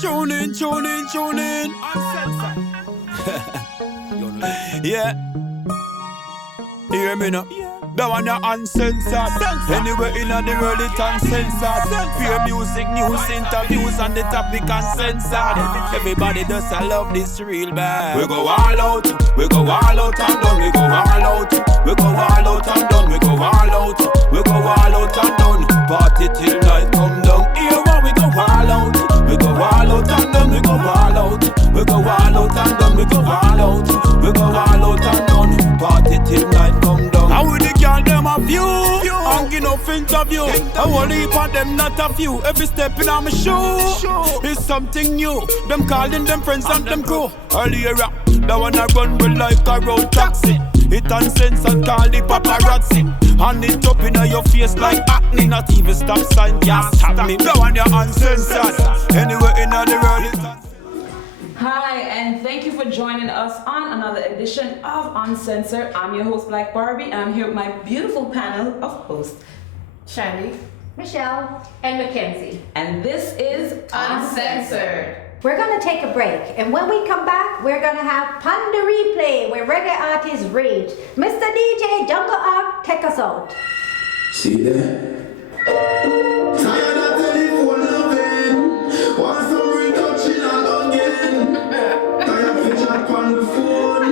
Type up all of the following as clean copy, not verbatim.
Tune in, tune in, tune in. Uncensored. Yeah. Hear me now. That one are uncensored. Anywhere in the world it's uncensored. Pure music, news, interviews and the topic uncensored. Everybody does I love this real bad. We go all out, we go all out and done. We go all out, we go all out and done. We go all out, we go all out and done. Party till night come down. Here one we go all out, we go all out and done. We go all out, we go all out and done. We go all out, we go all out and done. Party till night come down. I would girl them a few, hanging off interview. I want to for them not a few. Every step in my shoe is something new. Them calling them friends and them crew. Earlier that one I run with like a road taxi. It uncensored, call the paparazzi. And it up in your face like acne. Not even stop sign can't stop me. That one you uncensored. Anywhere in the world it's uncensored. Hi, and thank you for joining us on another edition of Uncensored. I'm your host, Black Barbie, and I'm here with my beautiful panel of hosts, Shandy, Michelle, and Mackenzie. And this is Uncensored. We're gonna take a break, and when we come back, we're gonna have Panda Replay with reggae artist Rage. Mr. DJ Jungle Up, take us out. See there? Tired of telling for loving. Want some retouching and again. Tired of chat on the phone.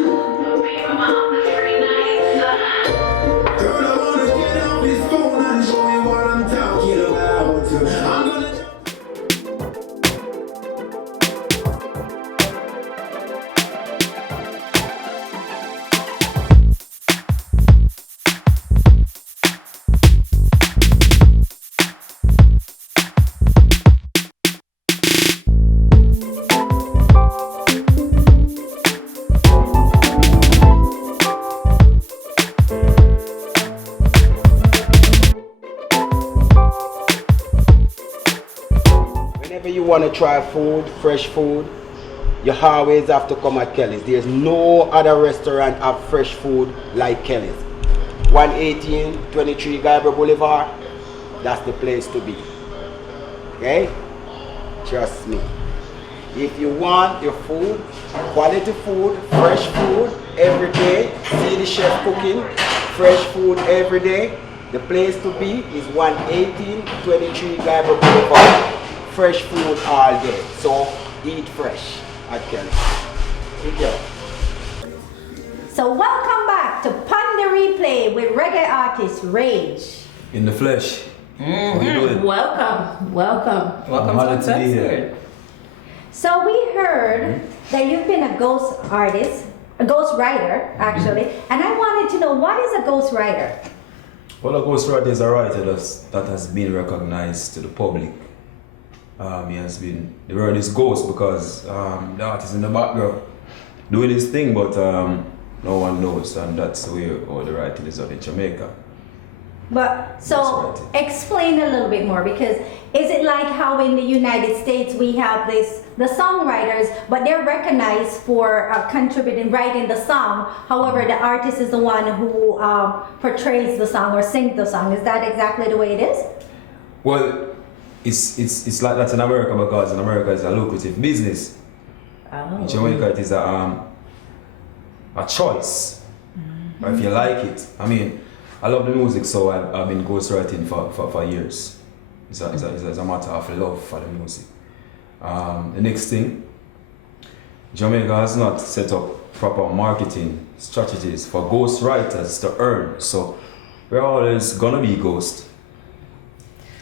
Girl, I wanna get off this phone and show you what I'm talking about. I'm gonna you want to try food, fresh food, you always have to come at Kelly's. There's no other restaurant have fresh food like Kelly's. 118, 23 Guyver Boulevard, that's the place to be. Okay? Trust me. If you want your food, quality food, fresh food every day, see the chef cooking, fresh food every day, the place to be is 118, 23 Guyver Boulevard. Fresh food all day, so eat fresh at Kelly. Good job. So welcome back to Panda Replay with reggae artist Rage. In the flesh. How you doing? Welcome. Welcome to Uncensored. So we heard that you've been a ghost artist, a ghost writer actually, and I wanted to know, what is a ghost writer? Well, a ghostwriter is a writer that has been recognized to the public. He has been, the word is ghost because the artist in the background doing his thing, but no one knows, and that's the way all the writing is done in Jamaica. But so explain a little bit more, because is it like how in the United States we have the songwriters, but they're recognized for contributing, writing the song. However, the artist is the one who portrays the song or sings the song. Is that exactly the way it is? Well, it's like that in America, because in America it's a lucrative business. Oh. In Jamaica it is a choice, or if you like it. I mean, I love the music, so I've been ghostwriting for years. It's a matter of love for the music. The next thing, Jamaica has not set up proper marketing strategies for ghostwriters to earn, so we're always gonna be ghost.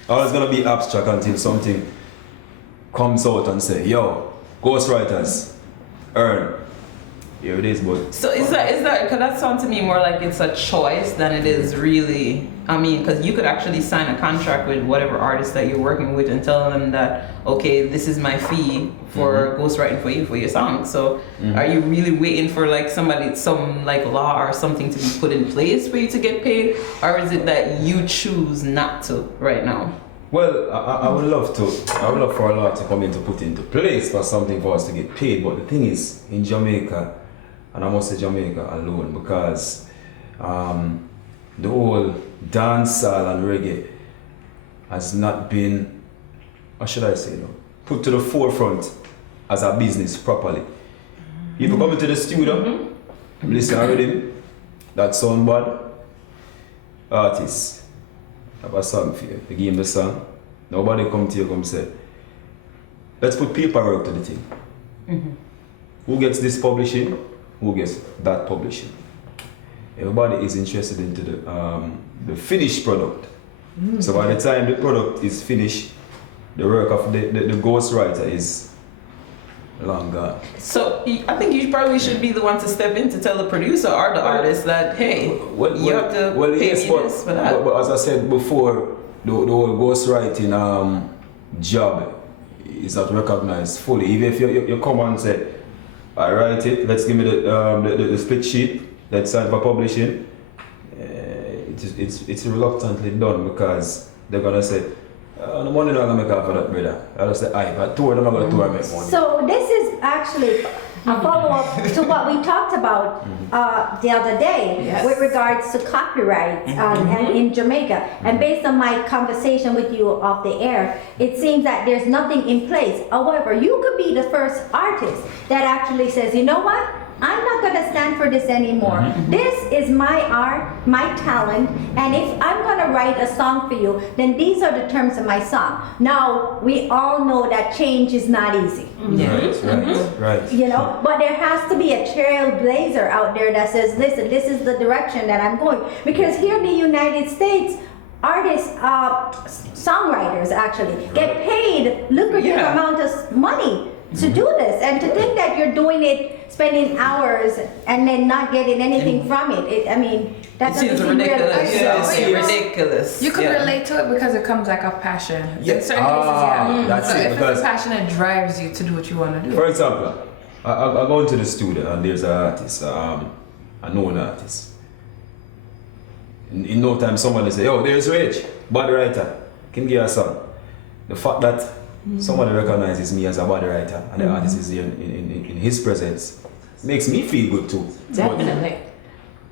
Always gonna be abstract until something comes out and say, yo, ghostwriters, earn. Here it is, but... So is that, because that sounds to me more like it's a choice than it is really, I mean, because you could actually sign a contract with whatever artist that you're working with and tell them that, okay, this is my fee for ghostwriting for your song. So are you really waiting for like some like law or something to be put in place for you to get paid? Or is it that you choose not to right now? Well, I would love for a law to come in to put into place for something for us to get paid. But the thing is, in Jamaica, and I must say Jamaica alone, because the whole dancehall and reggae has not been, how should I say, put to the forefront as a business properly. If you come into the studio, listen to rhythm, that sound bad, artist have a song for you. You give him the song, nobody come to you come say, let's put paperwork to the thing. Who gets this publishing? Who gets that publishing? Everybody is interested into the finished product. So by the time the product is finished, the work of the ghostwriter is long gone. So I think you probably should be the one to step in to tell the producer or the artist that, hey, you have to pay me this for that. But as I said before, the whole ghostwriting job is not recognized fully. Even if you come and say, I write it, let's give me the split sheet, let's sign for publishing, it's reluctantly done because they're gonna say, the money not gonna make out for that, brother. I'll just say, but tour them, I'm gonna tour make money. So this is actually a follow-up to what we talked about the other day with regards to copyright and in Jamaica. And based on my conversation with you off the air, it seems that there's nothing in place. However, you could be the first artist that actually says, you know what? I'm not going to stand for this anymore. This is my art, my talent, and if I'm going to write a song for you, then these are the terms of my song. Now, we all know that change is not easy. Right. You know, but there has to be a trailblazer out there that says, listen, this is the direction that I'm going. Because here in the United States, artists, songwriters actually get paid lucrative amount of money to do this, and to think that you're doing it, spending hours, and then not getting anything from it. I mean, that It doesn't seems seem ridiculous. realistic. It's ridiculous. You can relate to it because it comes like a passion. Yeah. In certain cases, yeah. That's so it, if because- it's a passion that drives you to do what you want to do. For example, I go into the studio and there's an artist, a known artist. In no time somebody say, oh, there's Rage, bad writer, can give a song. The fact that somebody recognizes me as a bad writer and the artist is here in his presence makes me feel good too. Definitely.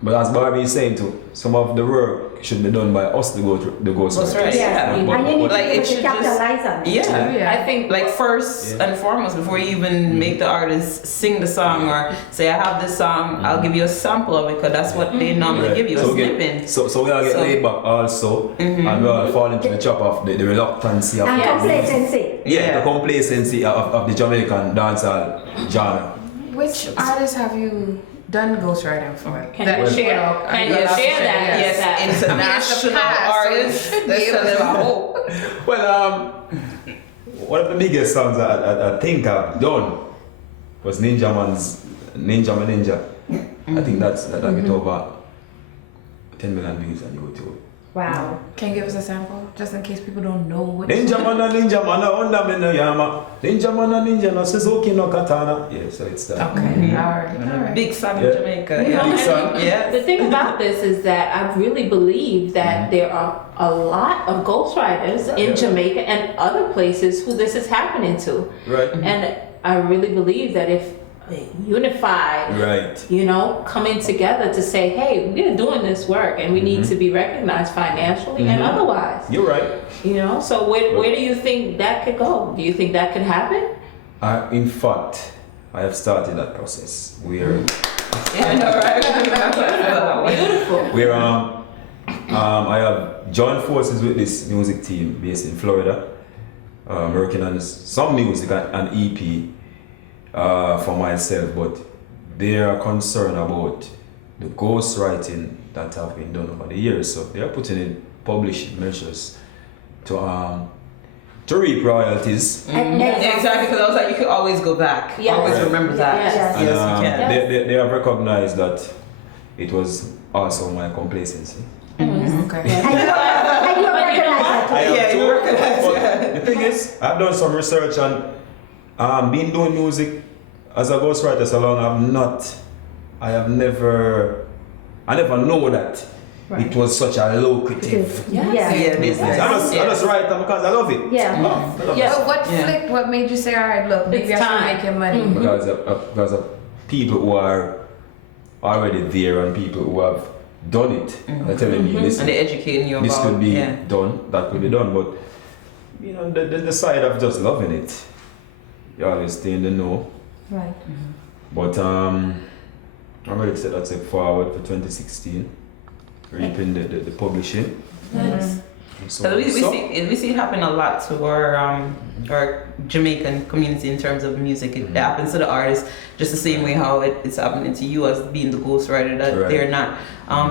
But as Barbie is saying too, some of the work should be done by us, the ghostwriters. Right. Yeah, Yeah. and you need Like, it to should capitalize on it. Yeah. I think Like first and foremost, before you even make the artist sing the song or say, I have this song, I'll give you a sample of it, because that's what they normally give you, a snippet. So we all get laid back also, and we all fall into the trap of the reluctancy of And complacency. the complacency of the Jamaican dancehall genre. Which artists have you done ghostwriting for? Can you share? Can you share that? Yes, international artists. That's I hope. Well, one of the biggest songs I think I've done was Ninja Man's Ninja Man Ninja. I think that get over 10 million views on YouTube. Wow. Can you give us a sample, just in case people don't know what? Ninja man, onda me no yama. Ninja man, ninja no Suzuki no katana. Yeah, so it's that. Okay, alright. Big song in Yeah. Jamaica. You know, Big and song. Yeah. the thing about this is that I really believe that there are a lot of ghostwriters in Jamaica and other places who this is happening to. Right. And I really believe that if unified, Right. you know, coming together to say, hey, we're doing this work and we need to be recognized financially and otherwise. You're right. You know, so where do you think that could go? Do you think that could happen? In fact, I have started that process. We're I know, right? Beautiful. Where I have joined forces with this music team based in Florida, working on some music and EP for myself, but they are concerned about the ghostwriting that have been done over the years. So they are putting in publishing measures to reap royalties. Exactly, because I was like, you could always go back. Yes. Always Right. remember that. Yes. And Yes, you can. they have recognized that it was also my complacency. Okay. And you recognize that too. I have Yeah, to, you recognize but it. the thing is, I've done some research and been doing music as a ghostwriter so long. I never know that it was such a lucrative. Yeah. Yeah, business. I just write them because I love it. Yeah. I love Yeah. it. So what flipped? What made you say, all right, look, maybe It's I should time. make your money? Because of people who are already there and people who have done it. They're telling me, listen, And they're educating you about this could be yeah. done, that could be done, but you know, the side of just loving it you always stay in the know. Right. But I'm ready to set that step forward for 2016, reaping the publishing. Nice. So we see it happen a lot to our Jamaican community in terms of music. It happens to the artists just the same way how it's happening to you as being the ghostwriter, that they're not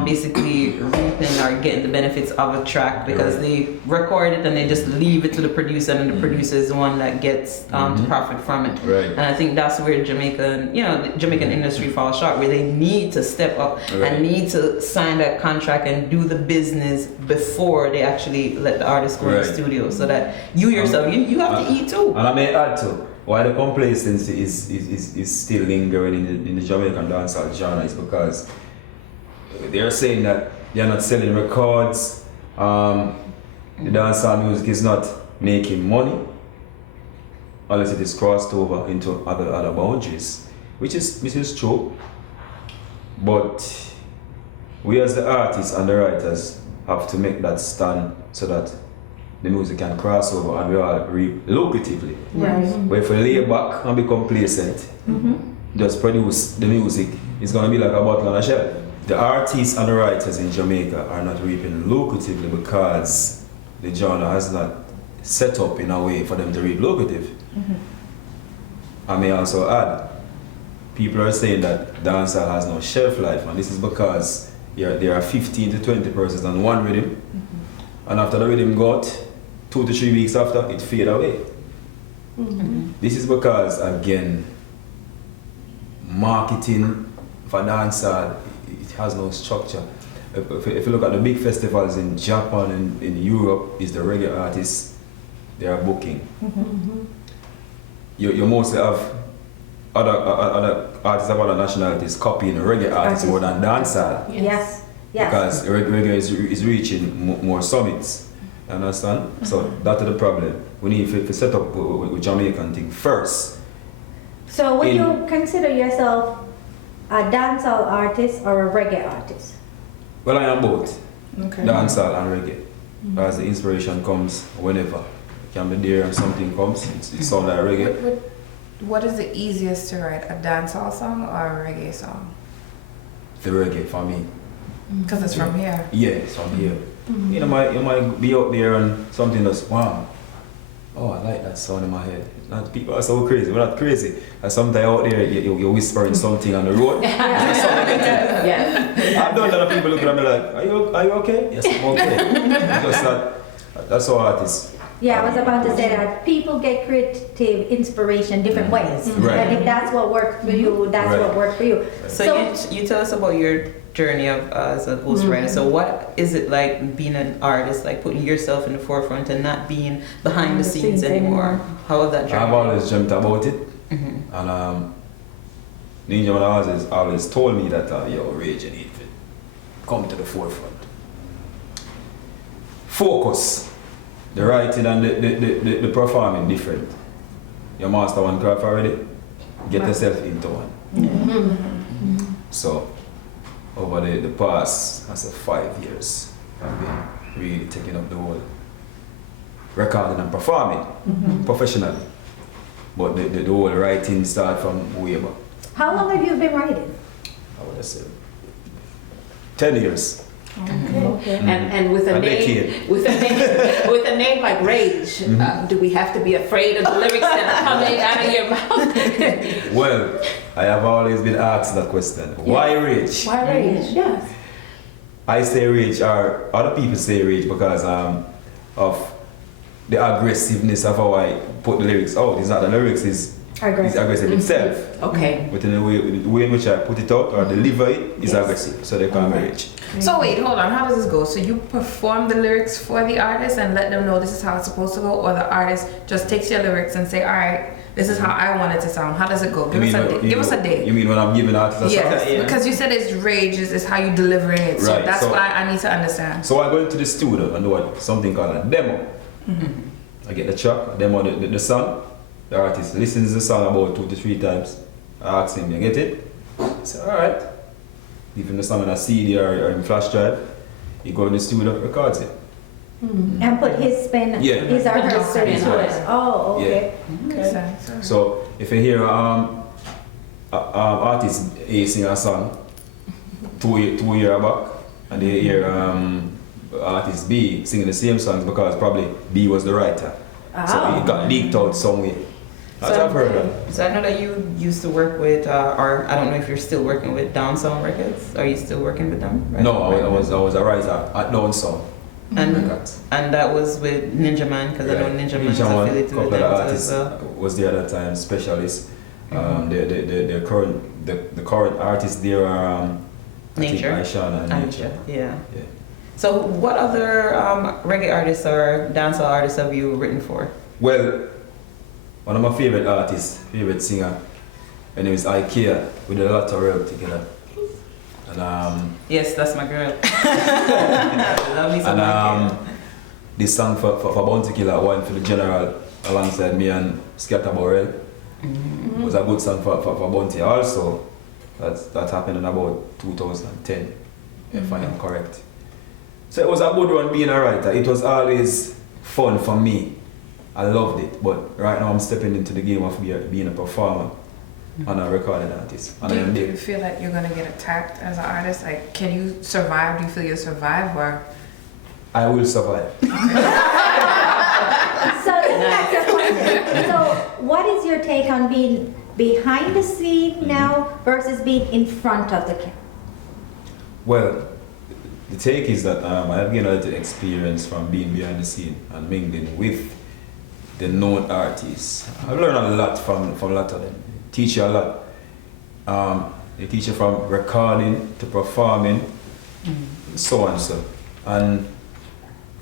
basically reaping or getting the benefits of a track because they record it and they just leave it to the producer, and the producer is the one that gets to profit from it. Right. And I think that's where the Jamaican industry falls short, where they need to step up and need to sign that contract and do the business before they actually let the artist go in the studio, so that you yourself, you have to eat too. And I may add to why the complacency is still lingering in the Jamaican dancehall genre is because they're saying that they're not selling records, the dancehall music is not making money unless it is crossed over into other boundaries, which is true. But we as the artists and the writers have to make that stand so that the music can cross over and we all reap lucratively. Right. But if we lay back and be complacent, just produce the music, it's gonna be like a bottle on a shelf. The artists and the writers in Jamaica are not reaping lucratively because the genre has not set up in a way for them to reap lucrative. I may also add, people are saying that dancehall has no shelf life, and this is because there are 15 to 20 persons on one rhythm, and after the rhythm got 2 to 3 weeks after, it fade away. This is because, again, marketing for dancehall, it has no structure. If you look at the big festivals in Japan and in Europe, is the reggae artists they are booking. You mostly have other artists of other nationalities copying reggae artists more than dancehall. Yes. Because reggae is reaching more summits. You understand? So that's the problem. We need to set up with Jamaican thing first. So would you consider yourself a dancehall artist or a reggae artist? Well, I am both. Okay. Dancehall and reggae. As the inspiration comes whenever. It can be there and something comes, it sounds like reggae. What is the easiest to write, a dancehall song or a reggae song? The reggae for me. Because it's from here. Yeah, it's from here. You might be out there and something that's wow. Oh, I like that sound in my head. Not, people are so crazy. We're not crazy. And sometimes out there you're whispering something on the road. I've done that. People looking at me like, are you okay? Yes, I'm okay. Just that's how artists. Yeah, I was about to say that people get creative inspiration different ways. Right. And if that's what works for you, that's what works for you. So you tell us about your journey of as a ghostwriter. So what is it like being an artist, like putting yourself in the forefront and not being behind the scenes anymore? How was that journey? I've always dreamt about it. And Ninja Man always told me that, Rage, you need to come to the forefront. Focus. The writing and the performing different. You master one craft already, get yourself into one. So, over the past, I said 5 years, I've been really taking up the whole recording and performing professionally. But the whole writing started from way back. How long have you been writing? I would have said 10 years. Okay. And with a name, with a name like Rage, do we have to be afraid of the lyrics that are coming out of your mouth? Well, I have always been asked that question. Why Rage? Why Rage? Yes. I say Rage, or other people say Rage because of the aggressiveness of how I put the lyrics out. It's not the lyrics, it's aggressive itself. Okay. But in the way in which I put it out or deliver it is aggressive, so they call me Rage. So wait, hold on. How does this go? So you perform the lyrics for the artist and let them know this is how it's supposed to go, or the artist just takes your lyrics and say, all right, this is how I want it to sound. How does it go? Give us a day. You mean when I'm giving artists a song? Yes, because you said it's Rage is how you delivering it. So Right, that's so- what I need to understand. So I go into the studio and do something called a demo. I get the track, I demo the song. The artist listens to the song about 2 to 3 times. I ask him, you get it? I say, alright. Give him the song on a CD or in flash drive. He go in the studio, records it. And put his spin, Yeah. his or her spin Spin to on it. it. Oh, okay. Makes sense. So if you hear artist A sing a song 2 years back, and you hear artist B singing the same songs because probably B was the writer, so it got leaked out somewhere. That's what I've heard of. So I know that you used to work with, or I don't know if you're still working with Dancehall Records. Are you still working with them? Right? No, I was a writer at Dancehall Records. And that was with Ninja Man, because I know Ninja Man is affiliated with them artists as well. was there at that time, specialists. The current artists there are I think Nature. Aisha and Nature. Yeah. So what other reggae artists or dancehall artists have you written for? Well, one of my favorite artists, favorite singer, her name is Ikea. We did a lot of work together. And Yes, that's my girl. Love me some and Ikea. this song for Bounty Killer, one for the General, alongside me and Scatter Borrell, was a good song for Bounty. Also, that happened in about 2010, if I am correct. So it was a good one being a writer. It was always fun for me. I loved it, but right now I'm stepping into the game of being a performer and a recording artist. And I am Do there. you feel like you're gonna get attacked as an artist? Like, can you survive? Do you feel you'll survive, or? I will survive. So let me ask you a question. So what is your take on being behind the scene now versus being in front of the camera? Well, the take is that I have gained a little experience from being behind the scene and mingling with the known artists. I've learned a lot from a lot of them. Teach you a lot. They teach you from recording to performing, so on and so. And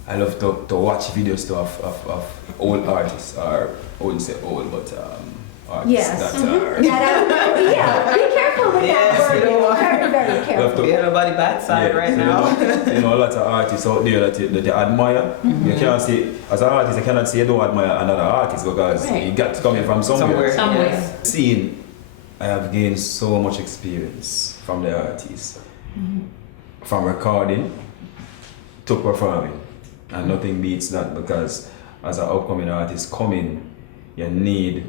I love to watch videos too of old artists, or I wouldn't say old, but artists Yes. that are. Yeah, be careful with Yes, that you word. don't want- Very, very careful. Be everybody bad side right so now. You know a lot of artists out there that you admire. You can't say, as an artist, you cannot say you don't admire another artist because Right. you got to come in from somewhere. Somewhere. Yes. Seeing, I have gained so much experience from the artists, from recording to performing, and nothing beats that because as an upcoming artist coming, you need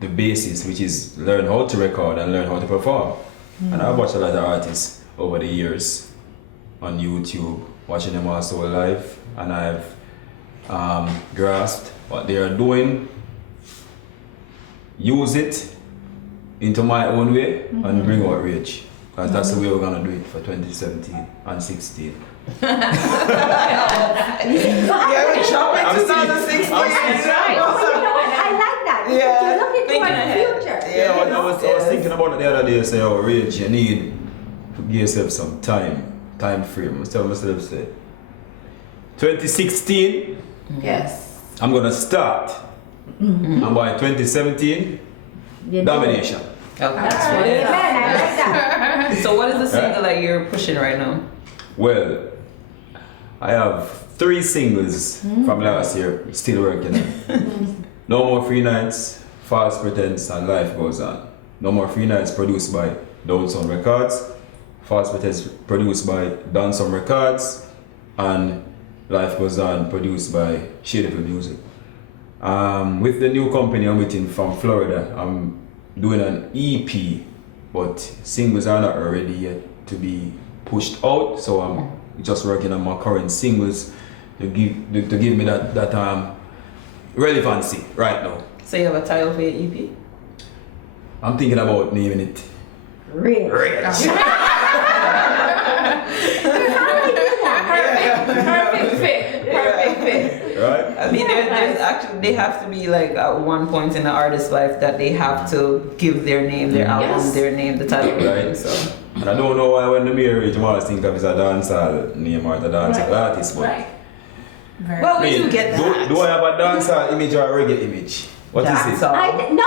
the basis, which is learn how to record and learn how to perform. And I've watched a lot of artists over the years on YouTube, watching them also live, and I've grasped what they are doing, use it into my own way, and bring out rage. Because that's the way we're gonna do it for 2017 and 16. Yeah, we jump into 2016. But you know what? I like that. Because Yeah, you're looking thinking toward the ahead. future. Yeah, I was thinking about it the other day. Say, oh, rage, you need to give yourself some time frame. I tell myself, say, 2016, Yes. I'm gonna start, and by 2017, You know. domination. Okay. Amen. I like that. So what is the single that you're pushing right now? Well, I have 3 singles from last year, still working on. No More Free Nights, False Pretense, and Life Goes On. No More Free Nights produced by Downtown Records, False Pretense produced by Dancehall Records, and Life Goes On produced by Shadable Music. With the new company I'm with from Florida, I'm doing an EP, but singles are not ready yet to be pushed out, so I'm just working on my current singles to give me that relevancy right now. So you have a title for your EP? I'm thinking about naming it Rich. Perfect fit. Perfect fit. right? I mean, there's actually, they have to be like at one point in the artist's life that they have to give their name, their album, Yes. their name, the title. Right. So And I don't know why when the marriage you want to think of is a dancehall name or the dancehall artist, but Right. Very well, I we mean, do get that. do I have a dancehall image or a reggae image? What is That's it? all. No. I'm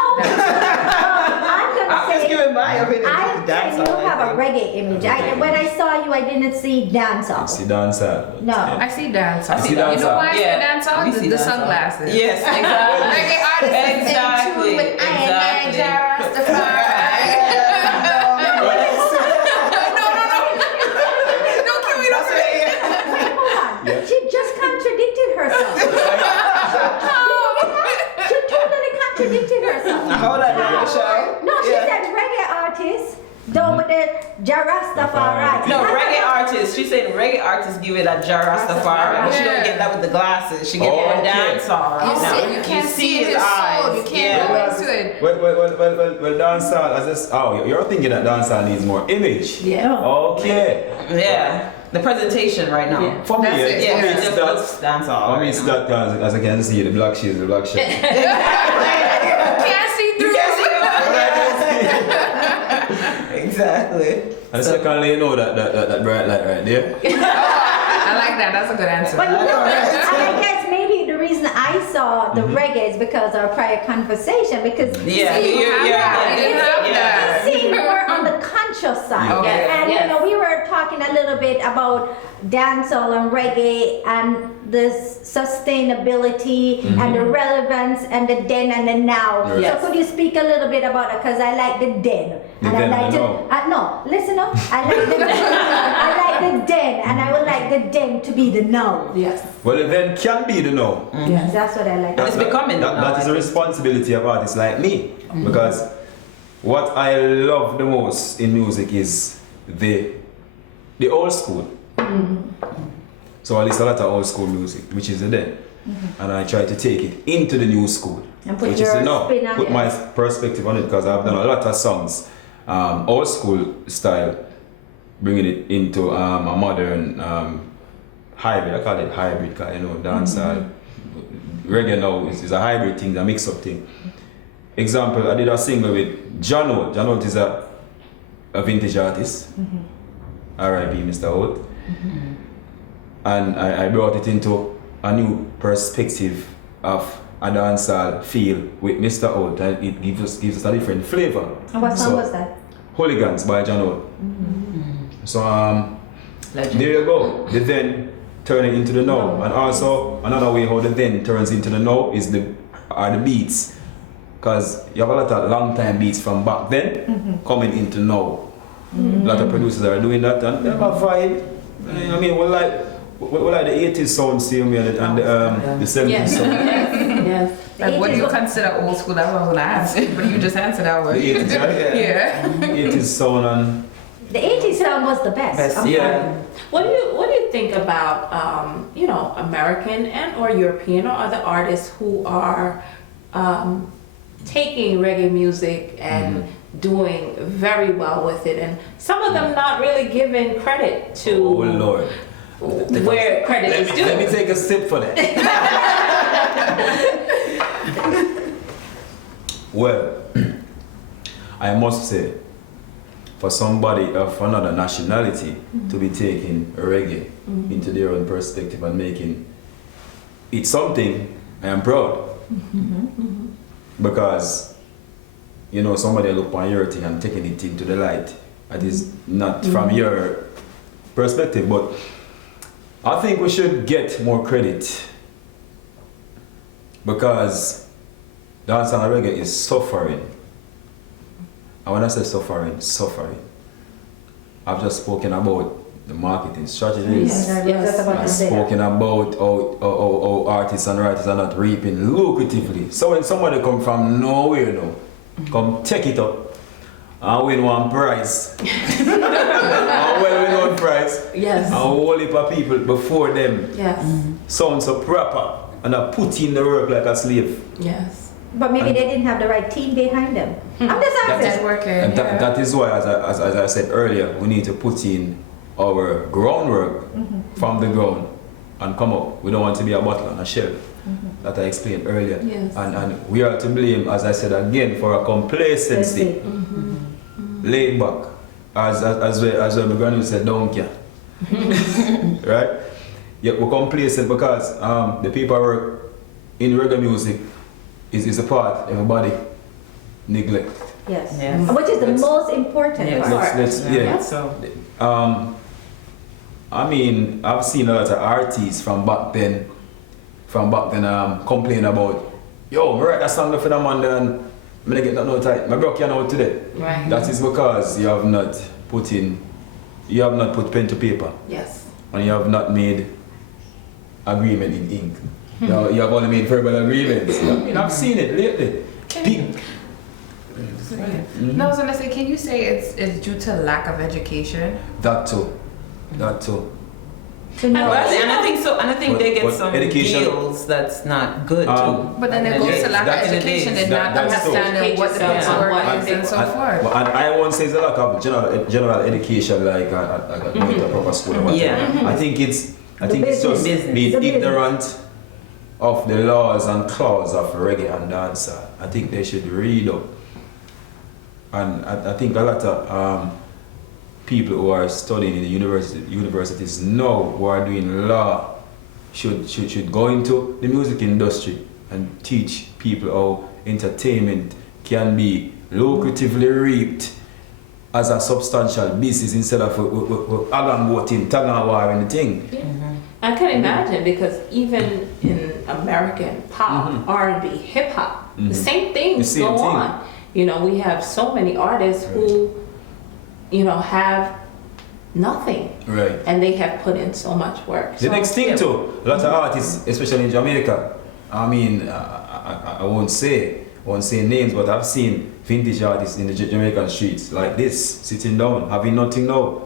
I'm gonna just say. giving my opinion. I That's think you all I have a think. reggae image. When I saw you, I didn't see dancehall. It's the dancehall. No. I see dancehall. I see You know dancehall. why I see Yeah, dancehall? we see The dancehall. sunglasses. Yes, exactly. Reggae artists Exactly, in tune with exactly. No, kill me, don't say it. Hold on. Yeah. Just listen to her song. Hold on, Michelle. No, she said reggae artist. Done with the Jarastafari. No, reggae artist. She said reggae artists give it a Jarastafari. But she don't get that with the glasses. She get more dancehall. You can't see his soul. You can't go into it. Well, dancehall, you're thinking that dancehall needs more image. Yeah. Okay. Yeah. The presentation right now. Yeah. For me, That's it. Yeah, for me it's it's just that. dancehall. For me, it's that as I can see, the black sheep, the black sheep. Can't see through. Exactly. And secondly, you know that bright light right there. I like that. That's a good answer. But you know, I guess maybe the reason I saw the reggae is because our prior conversation. Because Yeah, You didn't have that. it seemed more on the conscious side. Okay. And Yes. you know, we were talking a little bit about dancehall and reggae and the sustainability and the relevance and the then and the now. Yes. So could you speak a little bit about it? Because I like the then. The And then I like and to now. no, listen up. I like the then and I would like the then to be the now. Yes. Well, it then can be the no. Yes. That's what I like. It's becoming the now, that is I a think. responsibility of artists like me. Because what I love the most in music is the old school. So I listen a lot of old school music, which is the then. And I try to take it into the new school. And put which your is the now. spin on Put it. my perspective on it because I've done a lot of songs, old school style, bringing it into a modern hybrid. I call it hybrid because you know dancehall, reggae now is a hybrid thing, a mix-up thing. Example, I did a single with John Holt. John Holt is a vintage artist. R.I.P. Mr. Holt. And I brought it into a new perspective of a dancehall feel with Mr. Holt, and it gives us a different flavor. And what song So, was that? Hooligans by John Holt. So Legend. there you go. The then turning into the now, and also another way how the then turns into the now is the beats, because you have a lot of long time beats from back then coming into now. A lot of producers are doing that, and they have a vibe. I mean, we like the 80s sound same way and the 70s Yes. sound. Yes. Like, what do you consider old school? That's what I was gonna ask, but you just answered that one. The 80s, Yeah. 80s sound and The 80s sound was the best. Best, yeah. What do you think about American and or European or other artists who are taking reggae music and doing very well with it, and some of them not really giving credit to Oh Lord. where credit is due. Let me take a sip for that. Well, I must say, for somebody of another nationality to be taking reggae into their own perspective and making it something, I am proud. Because, you know, somebody look on your thing and taking it into the light that is not from your perspective, but I think we should get more credit because dancehall and reggae is suffering. And when I say suffering, I've just spoken about the marketing strategies. Yes, I was just about I've to say that. spoken about how artists and writers are not reaping lucratively. So when somebody come from nowhere now, come take it up and win one prize, and win one prize, Yes. and a whole heap of people before them Yes. sound so proper and are put in the work like a slave. Yes. But maybe they didn't have the right team behind them. I'm just That asking. That's working. And Yeah. that is why, as I said earlier, we need to put in our groundwork from the ground and come up. We don't want to be a bottle on a shelf. That I explained earlier. Yes. And we are to blame, as I said again, for a complacency. Laid back. As my granny said, don't care. Right? Yet we're complacent because the people who work in reggae music is a part everybody neglect. Yes. Yes. Which is the Let's- most important Yes. part. Yeah. So I mean, I've seen a lot of artists from back then complain about, yo, I write that song for the man and I'm gonna get that no tight. My broke you know today. Right. That is because you have not put pen to paper Yes. and you have not made agreement in ink. You have only made verbal agreements. I mean, I've seen it lately. No, I was gonna say, can you say it's due to lack of education? That too. To know. And I think so. And I think they get But some education- deals that's not good too. But then it goes Yes, to lack of that's- education and that- not that's so. understanding what the Yeah. paperwork Yeah. is and so forth. I won't say it's a lack of general education like going to a proper school or whatever. Yeah. I think it's just Business. being The business. ignorant of the laws and clause of reggae and dancehall. I think they should read up. And I think a lot of people who are studying in the universities now who are doing law should go into the music industry and teach people how entertainment can be lucratively reaped as a substantial business instead of agamboting, war and the thing. I can imagine because even in American pop, R&B, hip hop, the same things The same go thing. on. You know, we have so many artists who, you know, have nothing, Right. and they have put in so much work. The So, next thing too, a lot of artists, especially in Jamaica, I mean, I won't say names, but I've seen vintage artists in the Jamaican streets like this, sitting down, having nothing now.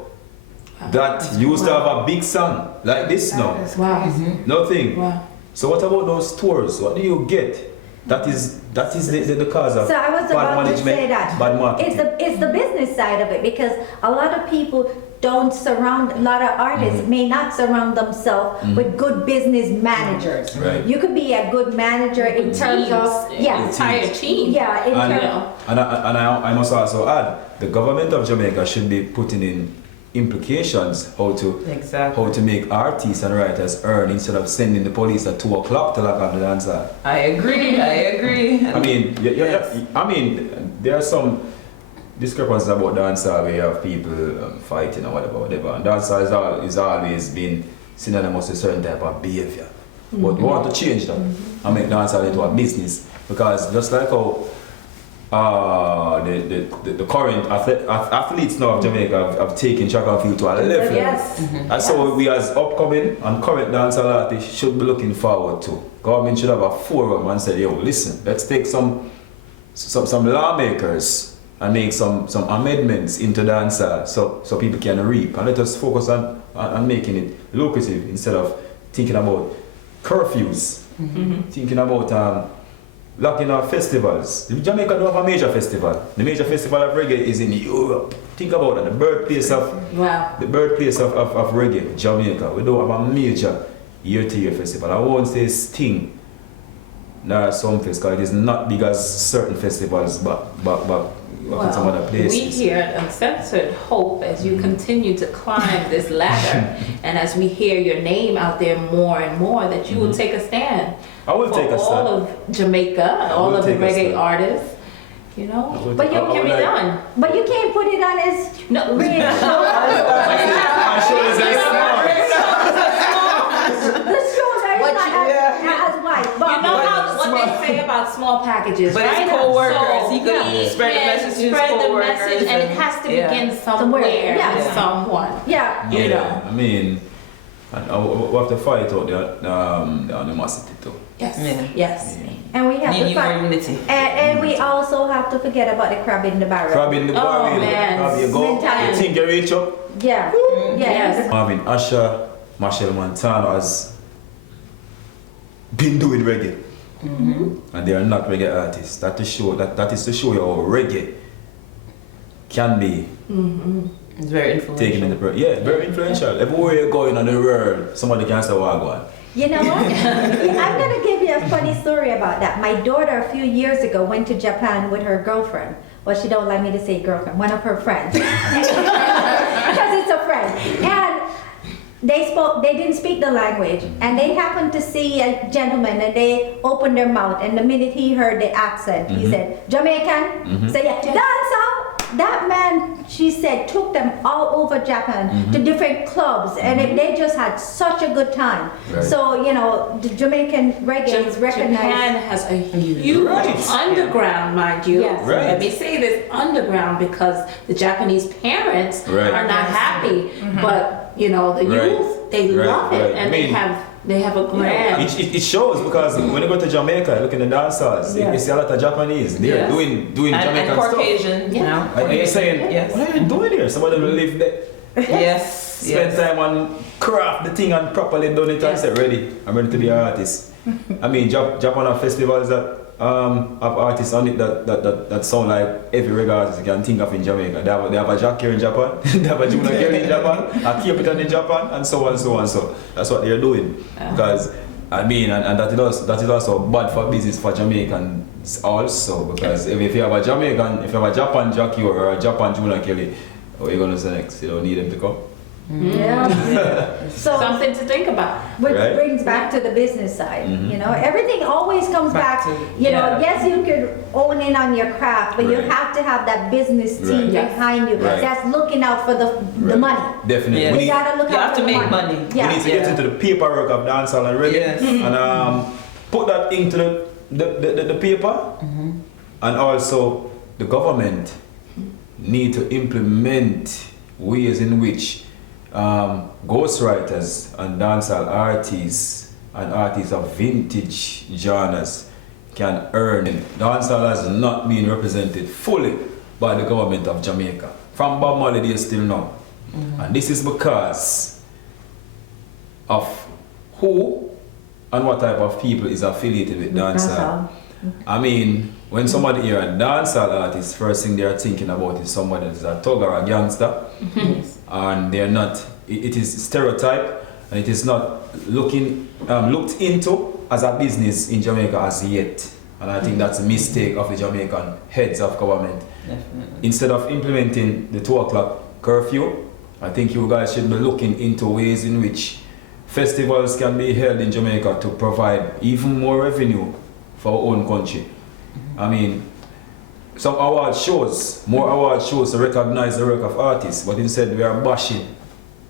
That used to have a big song like this now. That is Wow. crazy. Nothing. Wow. So what about those tours? What do you get? That is the cause of So I was bad about to management, say that bad marketing. it's the business side of it because a lot of people don't surround, a lot of artists may not surround themselves with good business managers. Right. You could be a good manager in terms of entire team. yeah, in And, terms I must also add, the government of Jamaica should be putting in implications how to make artists and writers earn instead of sending the police at 2 o'clock to lock up the dancer. I agree. I mean, I mean, there are some discrepancies about dancehall where you have people fighting or whatever. And dancehall is always been synonymous with a certain type of behavior. But we want to change that and make dancehall into a business because just like how the current athletes now of Jamaica have taken track and field to a level. yes. And so we as upcoming and current dancehall artists should be looking forward to. Government should have a forum and say, yo, listen, let's take some lawmakers and make some amendments into dancehall so people can reap. And let us focus on making it lucrative instead of thinking about curfews, thinking about locking off festivals. Jamaica don't have a major festival. The major festival of reggae is in Europe. Think about it, the birthplace of reggae, Jamaica. We don't have a major year-to-year festival. I won't say Sting, nor some festival. It is not big as certain festivals, but in some other places. We here at Uncensored hope as you continue to climb this ladder and as we hear your name out there more and more that you will take a stand. I will for take a stand. all of Jamaica and all of the reggae artists, you know. But you What can be done? But you can't put it on his No. real My shoulders are small. The shoulders But not as wide. You But know what they say about small packages, But right? it's co-workers. So You can we spread the can message to his spread the co-workers message, and it and- has to yeah. begin Somewhere, somewhere yeah. with someone. yeah. You know. I mean, and we have to fight out the animosity too. Yes. Yeah. Yes. And we have Need to more find, unity. and we also have to forget about the crab in the barrel. Crab in the Oh, barrel. man. Have you go? Mentality. You think you reach up? Yeah. Yes. Marvin Asher, Machel Montano has been doing reggae. And they are not reggae artists. That is to show you how reggae can be It's very taken in influential. the very influential. Everywhere you go in the world, somebody can say wagwan. You know what? I'm going to give you a funny story about that. My daughter a few years ago went to Japan with her girlfriend. Well, she don't like me to say girlfriend, one of her friends. Because it's a friend. And they didn't speak the language. And they happened to see a gentleman and they opened their mouth. And the minute he heard the accent, he said, Jamaican? So yeah, dancehall. That man, she said, took them all over Japan to different clubs, and they just had such a good time. Right. So, you know, the Jamaican reggae is recognized. Japan has a huge Right. underground, mind you. Yes. Right. Let me say this underground because the Japanese parents Right. are not happy, but you know the Right. youth they Right, love it right. and I they mean, have They have a grand. It shows because when you go to Jamaica, look in the dance halls, you see a lot of Japanese. They're Yes. doing Jamaican and stuff. Caucasian, you know. And you're saying, Yes. what are you doing here? Some of them live there. Yes. Spend time on craft the thing and properly done it and say ready. I'm ready to be an artist. I mean, Japan have festivals that have artists on it that sound like every reggae artist you can think of in Jamaica. They have a Jack here in Japan, they have a Juna here in Japan, a Capitan in Japan, and so on, so on. So that's what they're doing. Because I mean, and that is also bad for business for Jamaicans also. Because if you have a Jamaican, if you have a Japan Jackie or a Japan Juna Kelly, what are you gonna say next? You don't need them to come. Yeah. So Something to think about. which Right. brings back to the business side. You know, everything always comes back. Back to- You know, yeah. yes, you could own in on your craft, but you Right. have to have that business team Right. Yes. behind you Right. that's looking out for the Right. money. Definitely. Yes. We You need, gotta look You out have for to the make money. money. Yeah. we need to get into the paperwork of dancehall and reggae Yes. and put that into the paper. And also the government need to implement ways in which ghostwriters and dancehall artists and artists of vintage genres can earn. Dancehall has not been represented fully by the government of Jamaica from Bob Marley days till now. And this is because of who and what type of people is affiliated with dancehall. I mean, when somebody hear a dancehall artist, first thing they are thinking about is somebody that is a thug or a gangster. And they're not, it is stereotype and it is not looked into as a business in Jamaica as yet. And I think that's a mistake of the Jamaican heads of government. Definitely. Instead of implementing the 2 o'clock curfew, I think you guys should be looking into ways in which festivals can be held in Jamaica to provide even more revenue for our own country. I mean, some award shows, more award shows to recognize the work of artists, but instead we are bashing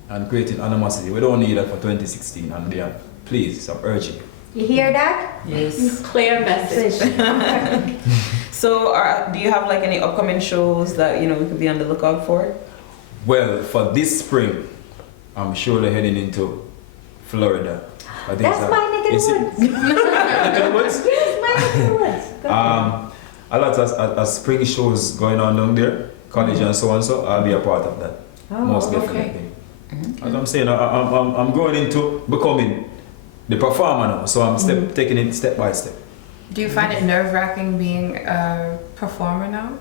and creating animosity. We don't need that for 2016 and beyond. Please, I'm urging. You hear that? Yes. Clear message. So, do you have like any upcoming shows that we could be on the lookout for? Well, for this spring, I'm sure they're heading into Florida. I think That's my neck of the woods. Neck of the woods? Yes, my neck of the woods. Go ahead. A lot of spring shows going on down there, college and so on, so I'll be a part of that. Oh, most okay. definitely. As I'm saying, I'm going into becoming the performer now, so I'm taking it step by step. Do you find it nerve-wracking being a performer now?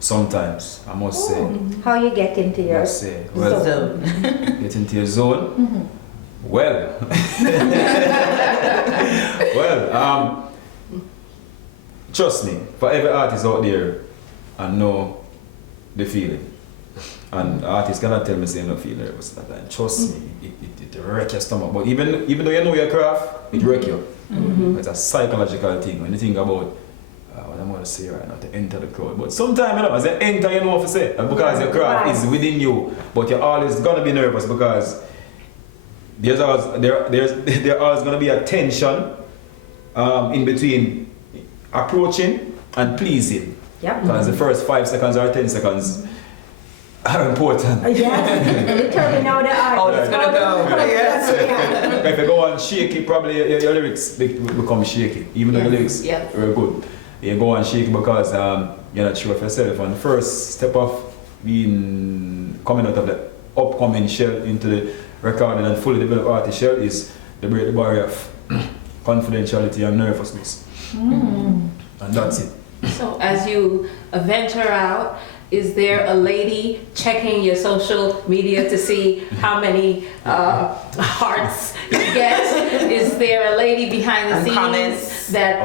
Sometimes, I must say. How you get into I your must say. Well, So, get into your zone. Well, trust me, for every artist out there, I know the feeling. And artists cannot tell me say no feel nervous that time. Trust me, it wreck your stomach. But even though you know your craft, it wreck you. It's a psychological thing. When you think about what I'm going to say right now, to enter the crowd. But sometimes, as you enter, you know what to say. Because your craft is within you. But you're always going to be nervous because there's always going to be a tension in between approaching and pleasing. Yep. Because the first 5 seconds or 10 seconds are important. Yes. Determine how the art Oh, is it's gonna go. Yes. If you go on shaky, probably your lyrics become shaky, even though your lyrics are good. You go on shaky because you're not sure of yourself. And the first step of coming out of the upcoming shell into the recorded and fully developed artist shell is to break the barrier of confidentiality and nervousness. And that's it. So as you venture out, is there a lady checking your social media to see how many hearts you get? Is there a lady behind the And scenes comments. that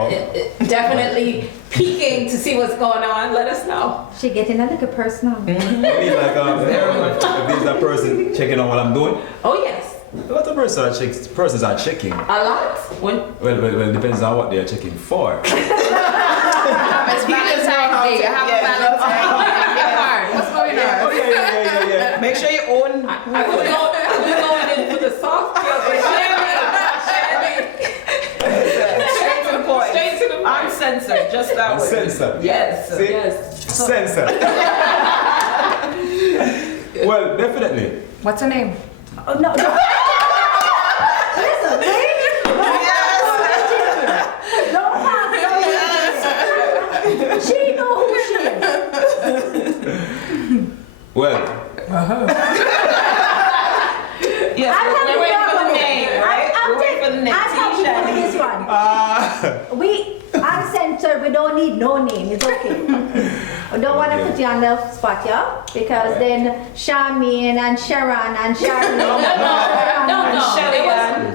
definitely peeking to see what's going on? Let us know. She getting a little personal. I mean, like, if there's a person checking on what I'm doing, Oh yes, a lot of persons are checking. a lot. When Well, it depends on what they're checking for. It's Valentine's Day. You have a Valentine's Day. What's going on? Yeah. make sure you own. I was going in for the soft kill, but Straight to the point. Straight to the point. Uncensored, just that way. Uncensored. Yes. See? yes. Censored. Well, definitely. What's her name? Oh, no. Listen. Well, Yes, I'm we're having waiting fun for the with it. name, right? I'm We're waiting for the name. I'm happy T-shirt. with this one. We uncensored. We don't need no name. It's okay. We don't want to put you on the spot, yeah? Because then Charmaine and Sharon and Charlene. No. Shelley,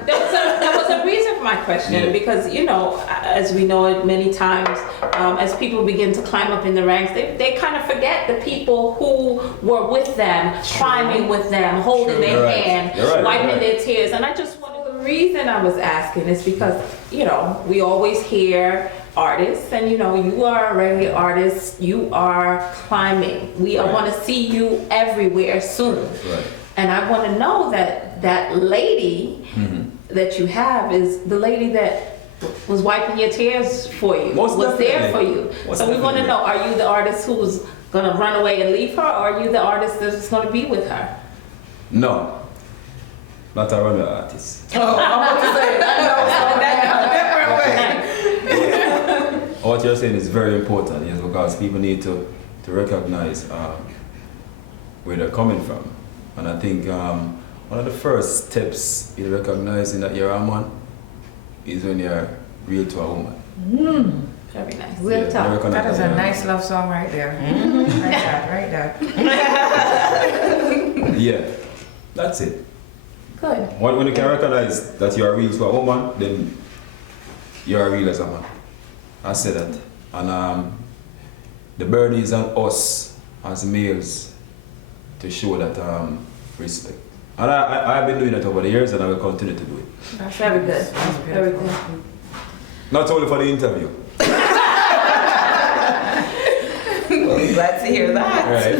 There was a reason for my question because, you know, as we know it many times, as people begin to climb up in the ranks, they kind of forget the people who were with them, climbing with them, holding their hand, wiping their tears. And I just wanted, the reason I was asking is because, you know, we always hear artists, and you know, you are a reggae artist, you are climbing. We want to see you everywhere soon. Right. And I want to know that that lady that you have is the lady that was wiping your tears for you, was there for you. So we want to know, are you the artist who's going to run away and leave her, or are you the artist that's going to be with her? No. Not a runner artist. Oh, I'm about to say that different way. What you're saying is very important, yes, because people need to recognize where they're coming from. And I think one of the first steps in recognizing that you're a man is when you're real to a woman. Very nice. Real talk. That is a nice love song right there. Right there. Yeah, that's it. Good. When you can recognize that you are real to a woman, then you are real as a man. I say that. And the burden is on us as males to show that respect. And I've been doing it over the years, and I will continue to do it. That's very good. Very good. Not only for the interview. Well, glad to hear that. Right.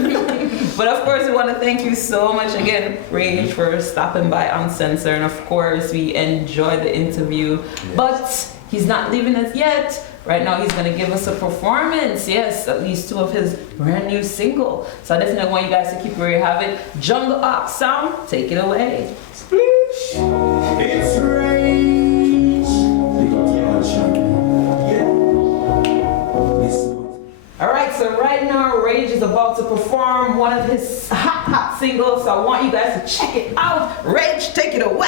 But of course, we want to thank you so much again, Rage, for stopping by Uncensored. And of course, we enjoyed the interview. Yes. But he's not leaving us yet. Right now, he's going to give us a performance. Yes, at least 2 of his brand new single. So I definitely want you guys to keep where you have it. Jungle Ox sound, take it away. Splish. It's Rage. All right, so right now, Rage is about to perform one of his hot singles. So I want you guys to check it out. Rage, take it away.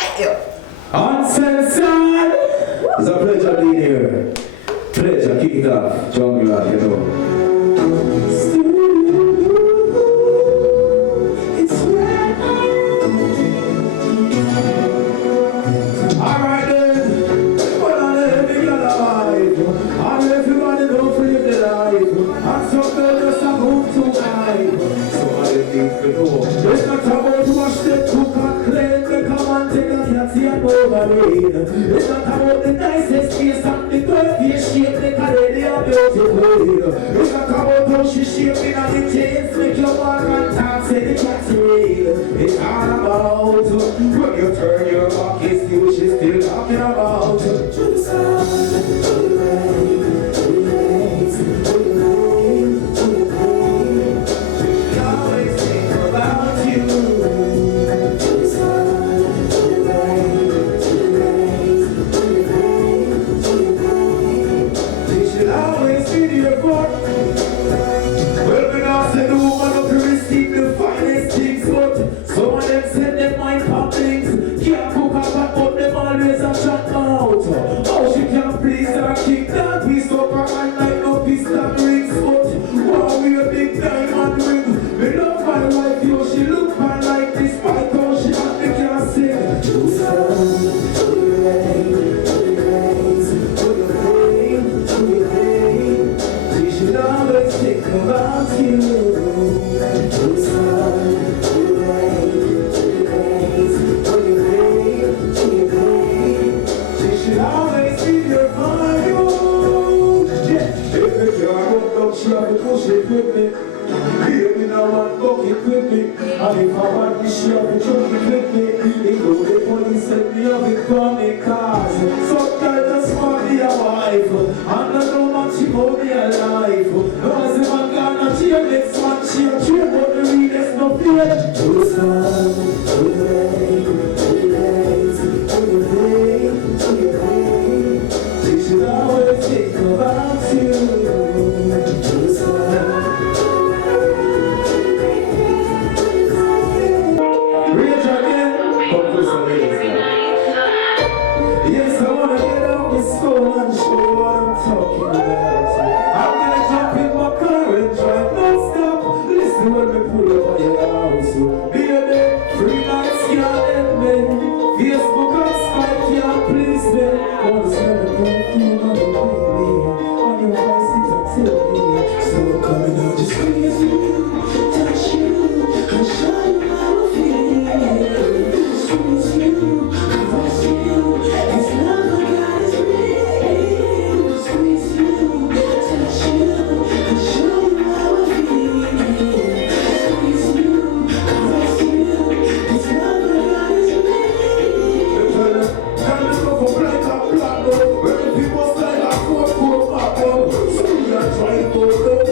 Uncensored. It's a pleasure being here. Pleasure, kick it off. Jungle Ox, you know. It's right. Alright then. Well, I'm living your life. And everybody don't live the life. And some girls just a move to hide. Somebody needs to know. It's not about to wash the cook and clean. They come and take a taxi and overraid. It's not about the nicest face and the curviest shape. They can really a beautiful. It's not about how she shaping and the chains. Make your walk and talk, say the taxi rail. It's all about when you turn your back, you see what she's still talking about. To the sun, to the rain, to the rain, to the rain, to the rain. We always think about you. To the sun, to the rain, to the rain, to the rain, to the rain. We should always be there for. Well, we now say the woman up to receive the finest things, but some of them said they might pop things. Can't cook up and put them always a shot out. Oh, she can't please her kick that piece up her hand like no pistol rings. But wow, we a big diamond ring. We love my wife, yo, she look fine like this. But how she have me can't sing. To the sun, to the rain, to the rain, to the rain, to the rain. She should always think about you. To the sun, to the rain, to the rain, to the rain, to the rain. She should always be there for you. Yeah. If the car won't go, she have to push it with me. Hear me now and bucket with me. And if I want me, she have to choke it with me. Even the police said me have it for me cars. Some guy just want me a wife. And I know man she hold me alive. No as a man gonna cheer next man she a cheer. But the realest no fear. To the sun, to the rain, to the rain, to the rain, to the rain. She should always think about you. To the sun. squeeze you, touch you, and show you how I feel. Squeeze you, caress you, this love I got is real. Squeeze you, touch you, and show you how I feel. Squeeze you, caress you, this love I got is real. Can you go for black and black, when people style like four back, so we are trying to go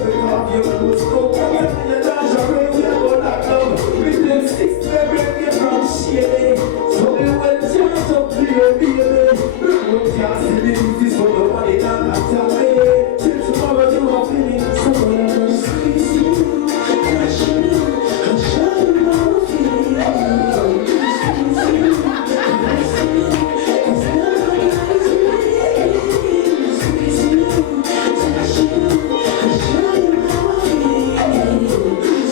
because you lose no time. You dance around, we are going back down. With them 6 baby, we from shady. So we went down to play, baby. We won't just see this for nobody not tell me. Till tomorrow you are feeling so I'm gonna squeeze you, touch you, and show you how I feel. Squeeze you, caress you, this love I got is real. Squeeze you, touch you, and show you how I feel.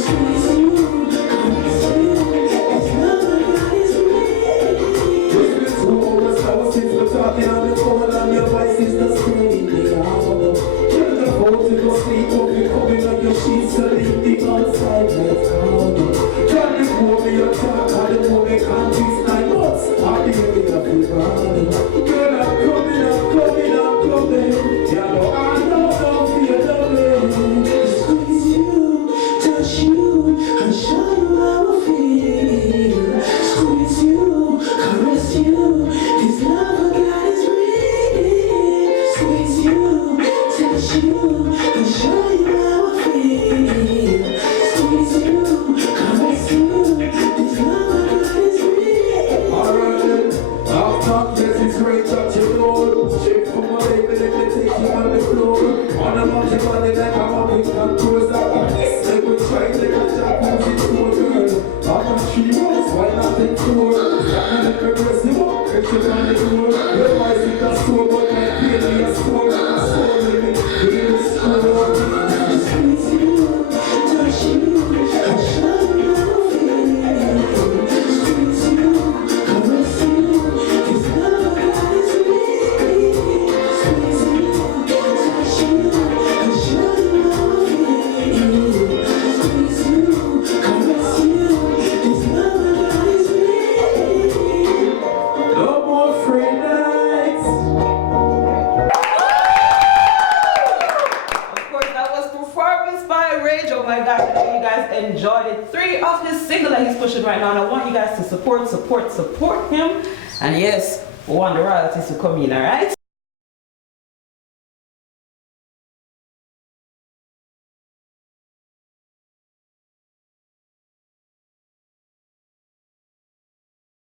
Squeeze you, caress you, this love I got is real. Just been 2 hours now since we're talking on the phone and your voice is the screaming out. Tell the phone to go sleep, hope you coming on your sheets to leave the outside let's out. Tell the phone me your talk, how the moment can't be 9 months. I'll be here with a bad. Girl, I'm coming. Yeah, but I know don't feel lonely. Squeeze you, touch you, and show you how I feel. Squeeze you, caress you, this love I got is real. Squeeze you, touch you, and show you how I feel. Squeeze you, caress you, this love I got is real. Alright, I'll talk, yes, it's great that you know. Shake for my baby, let me take you on the floor. On a mountain body like I'm up with that cruise up. They would try to get a jacuzzi to a girl. I'm a 3 months, why not in 4? I'm a little person, it's a on the door. Your voice in the store, but my baby is sore. I'm so living, it is sore. Squeeze you, touch you, and show you how I feel. Squeeze you, caress you, this love I got is real. Squeeze you, touch you, and show you how I feel. Squeeze you, caress you, this love I got is real. No more free nights. Of course, that was performance by Rage. Oh my gosh, I hope you guys enjoyed it. 3 of his single that he's pushing right now, and I want you guys to support him. And yes, we want the royalties to come in, alright?